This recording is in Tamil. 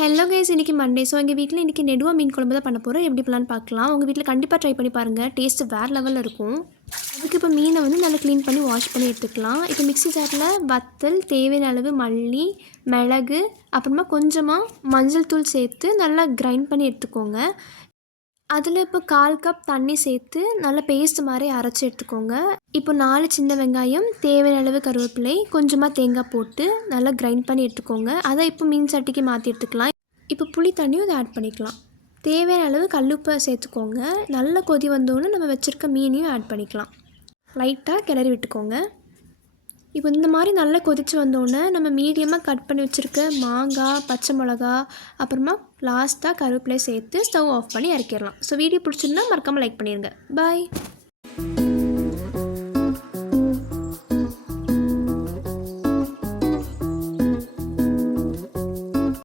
ஹலோ கைஸ் இன்றைக்கி மண்டே ஸோ எங்கள் வீட்டில் இன்றைக்கி நெடுவா மீன் குழம்பு தான் பண்ண போகிறோம் எப்படி பண்ணலான்னு பார்க்கலாம். உங்கள் வீட்டில் கண்டிப்பாக ட்ரை பண்ணி பாருங்கள் டேஸ்ட்டு வேறு லெவலில் இருக்கும். அதுக்கு இப்போ மீனை வந்து நல்லா க்ளீன் பண்ணி வாஷ் பண்ணி எடுத்துக்கலாம். இப்போ மிக்ஸி ஜாரில் வத்தல் தேவையான அளவு மல்லி மிளகு அப்புறமா கொஞ்சமாக மஞ்சள் தூள் சேர்த்து நல்லா கிரைண்ட் பண்ணி எடுத்துக்கோங்க. அதில் இப்போ கால் கப் தண்ணி சேர்த்து நல்லா பேஸ்ட் மாதிரி அரைச்சி எடுத்துக்கோங்க. இப்போ நாலு சின்ன வெங்காயம் தேவையான அளவு கருவேப்பிலை கொஞ்சமாக தேங்காய் போட்டு நல்லா கிரைண்ட் பண்ணி எடுத்துக்கோங்க. அதை இப்போ மீன் சட்டிக்கு மாற்றி எடுத்துக்கலாம். இப்போ புளி தண்ணியும் இதை ஆட் பண்ணிக்கலாம். தேவையான அளவு கல்லுப்பை சேர்த்துக்கோங்க. நல்ல கொதி வந்தோன்னு நம்ம வச்சுருக்க மீனையும் ஆட் பண்ணிக்கலாம். லைட்டாக கிளறி விட்டுக்கோங்க. இப்போ இந்த மாதிரி நல்லா கொதித்து வந்தோடனே நம்ம மீடியமாக கட் பண்ணி வச்சுருக்க மாங்காய் பச்சை மிளகா அப்புறமா லாஸ்ட்டாக கருவேப்பிலை சேர்த்து ஸ்டவ் ஆஃப் பண்ணி இறக்கிடலாம். ஸோ வீடியோ பிடிச்சிருந்தா மறக்காமல் லைக் பண்ணிடுங்க பாய்